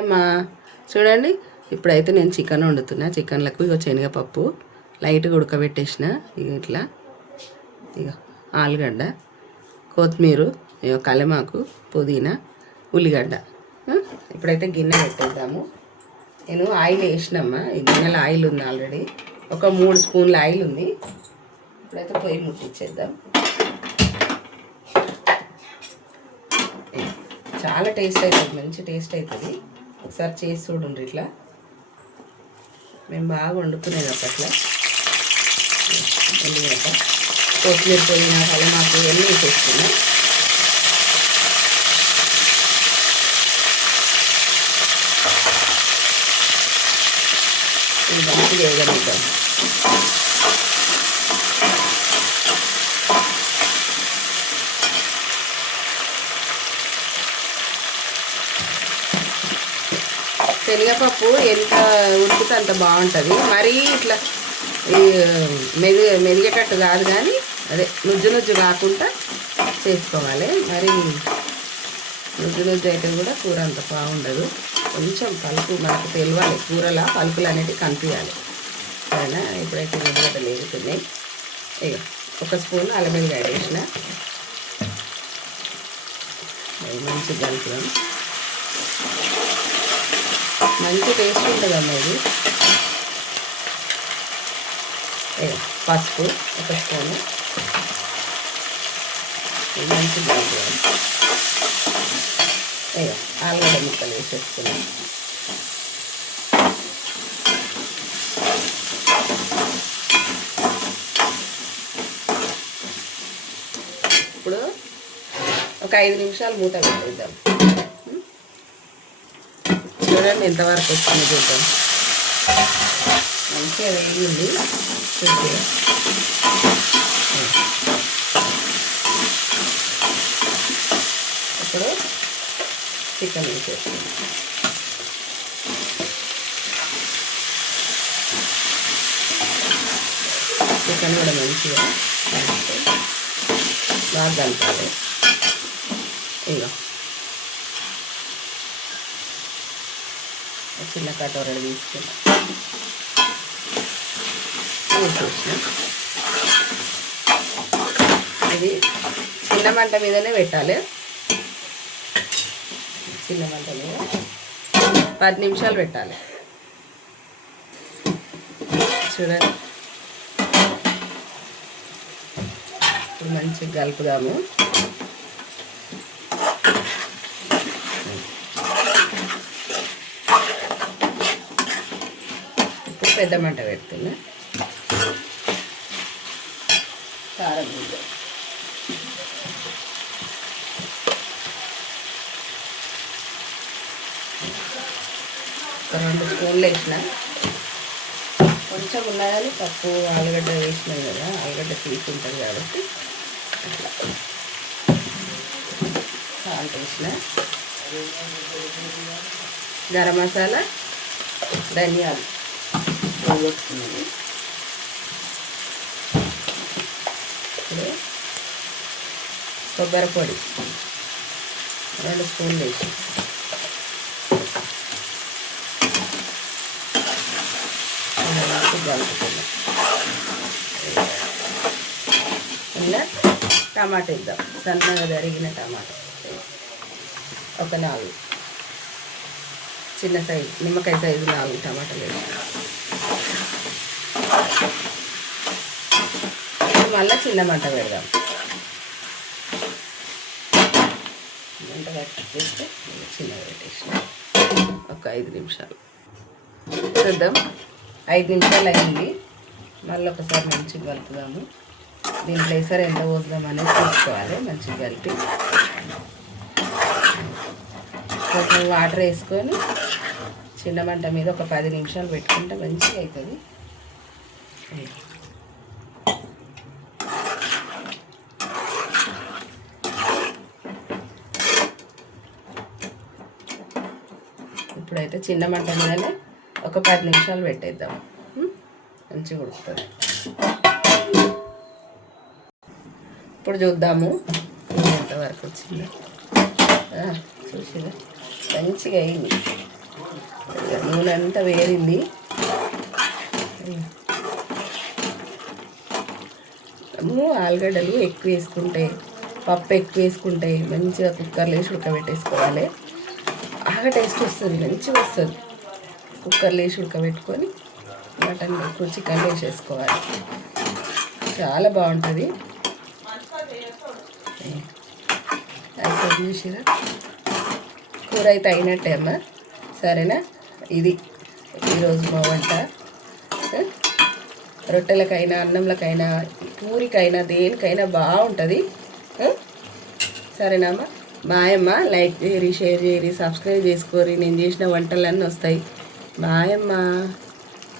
అమ్మా చూడండి, ఇప్పుడైతే నేను చికెన్ వండుతున్నా. చికెన్లకు ఇక శనగపప్పు లైట్గా ఉడకబెట్టేసిన. ఇక ఇట్లా ఇక ఆలుగడ్డ, కొత్తిమీర, ఇక కలమాకు, పుదీనా, ఉల్లిగడ్డ. ఇప్పుడైతే గిన్నె పెట్టేద్దాము. నేను ఆయిల్ వేసినమ్మా. ఈ గిన్నెలో ఆయిల్ ఉంది ఆల్రెడీ. ఒక 3 స్పూన్ల ఆయిల్ ఉంది. ఇప్పుడైతే పొయ్యి ముట్టించేద్దాం. చాలా టేస్ట్ అవుతుంది, మంచి టేస్ట్ అవుతుంది. ఒకసారి చేసి చూడండి. ఇట్లా మేము బాగా వండుకునేది అప్పట్లో. ఉల్లిగడ్డ, కొత్తిమీర, పుదీనా, కలమాకు ఇవన్నీ వేసేసుకున్నాం. ఇది మంచిగా వేగనిద్దాం. శనగపప్పు ఎంత ఉడికితే అంత బాగుంటుంది. మరీ ఇట్లా మెదిగేటట్టు కాదు, కానీ అదే నుజ్జు కాకుండా చేసుకోవాలి. మరి నుజ్జు అయితే కూడా కూర అంత బాగుండదు. కొంచెం పలుకు మనకు తెలియాలి, కూరలా పలుకులు అనేవి కనిపించాలి. సరేనా? ఇప్పుడైతే ఉల్లిగడ్డలు వేగుతున్నాయి. ఇక 1 స్పూన్ అల్లం వెల్లిగడ్డ వేసిన. మంచిగా కలుపుదాం. మంచి టేస్ట్ ఉంటుందమ్మా ఇది. పసుపు 1 స్పూను. మంచిగా కలుపుదాం. ఆలుగడ్డ ముక్కలు వేసేసుకున్నాం. ఇప్పుడు ఒక 5 నిమిషాలు మూత పెట్టేద్దాం. చూడండి ఎంతవరకు వచ్చింది చూద్దాం. మంచిగా వేగింది. ఇప్పుడు చికెన్ వేసేస్తాం. చికెన్ కూడా మంచిగా బాగా కలపాలి. ఇక చిన్న కటోరలు తీసుకుని వేసేసిన. ఇది చిన్న మంట మీదనే పెట్టాలి. చిన్న మంట మీద 10 నిమిషాలు పెట్టాలి. చూడండి, ఇప్పుడు మంచిగా కలుపుదాము. పెద్ద మంట పెడుతున్నా. కారం ఒక 2 స్పూన్లు వేసిన. కొంచెం ఉన్నా కానీ తక్కువ ఆలుగడ్డ వేసినాం కదా, ఆలుగడ్డ తీసుకుంటుంది కాబట్టి అట్లా సాల్ట్ వేసిన. గరం మసాలా, ధనియాలు వస్తున్నాయి. ఇప్పుడు కొబ్బరి పొడి 2 స్పూన్లు వేసి కలుపుతున్నాం. ఇలా టమాటా ఇద్దాం. సన్నగా తరిగిన టమాటా ఒక 4 చిన్న సైజు నిమ్మకాయ సైజు 4 టమాటాలు వేసి మళ్ళీ చిన్న మంట పెడదాం. మంట పెట్టేస్తే చిన్నగా పెట్టేసి ఒక 5 నిమిషాలు చూద్దాం. 5 నిమిషాలు అయింది. మళ్ళీ ఒకసారి మంచిగా కలుపుదాము. దీంట్లో ఎసరు ఎంత పోద్దాం అనేది చూసుకోవాలి. మంచిగా కలిపి కొంచెం వాటర్ వేసుకొని చిన్న మంట మీద ఒక 10 నిమిషాలు పెట్టుకుంటే మంచిగా అవుతుంది. ఇప్పుడైతే చిన్న మంట మీదనే ఒక 10 నిమిషాలు పెట్టేద్దాం. మంచిగా ఉడుకుతుంది. ఇప్పుడు చూద్దాము ఎంతవరకు వచ్చింది. చూసిదా మంచిగా అయింది. నూనె అంతా వేరింది. ఆలుగడ్డలు ఎక్కువ వేసుకుంటే, పప్పు ఎక్కువ వేసుకుంటే మంచిగా కుక్కర్లో వేసి ఉడకబెట్టేసుకోవాలి. బాగా టేస్ట్ వస్తుంది, మంచిగా వస్తుంది. కుక్కర్లో వేసి ఉడకబెట్టుకొని మటన్ చికెన్ వేసేసుకోవాలి, చాలా బాగుంటుంది. అయితే చూసిరా, కూర అయితే అయినట్టే అమ్మ. సరేనా? ఇది ఈరోజు మా వంట. రొట్టెలకైనా, అన్నంలకైనా, పూరికైనా, దేనికైనా బాగుంటుంది. సరేనా అమ్మ? బాయ్ అమ్మ. లైక్ చేయరి, షేర్ చేయరి, సబ్స్క్రైబ్ చేసుకోరి. నేను చేసిన వంటలన్నీ వస్తాయి. బాయ్ అమ్మ.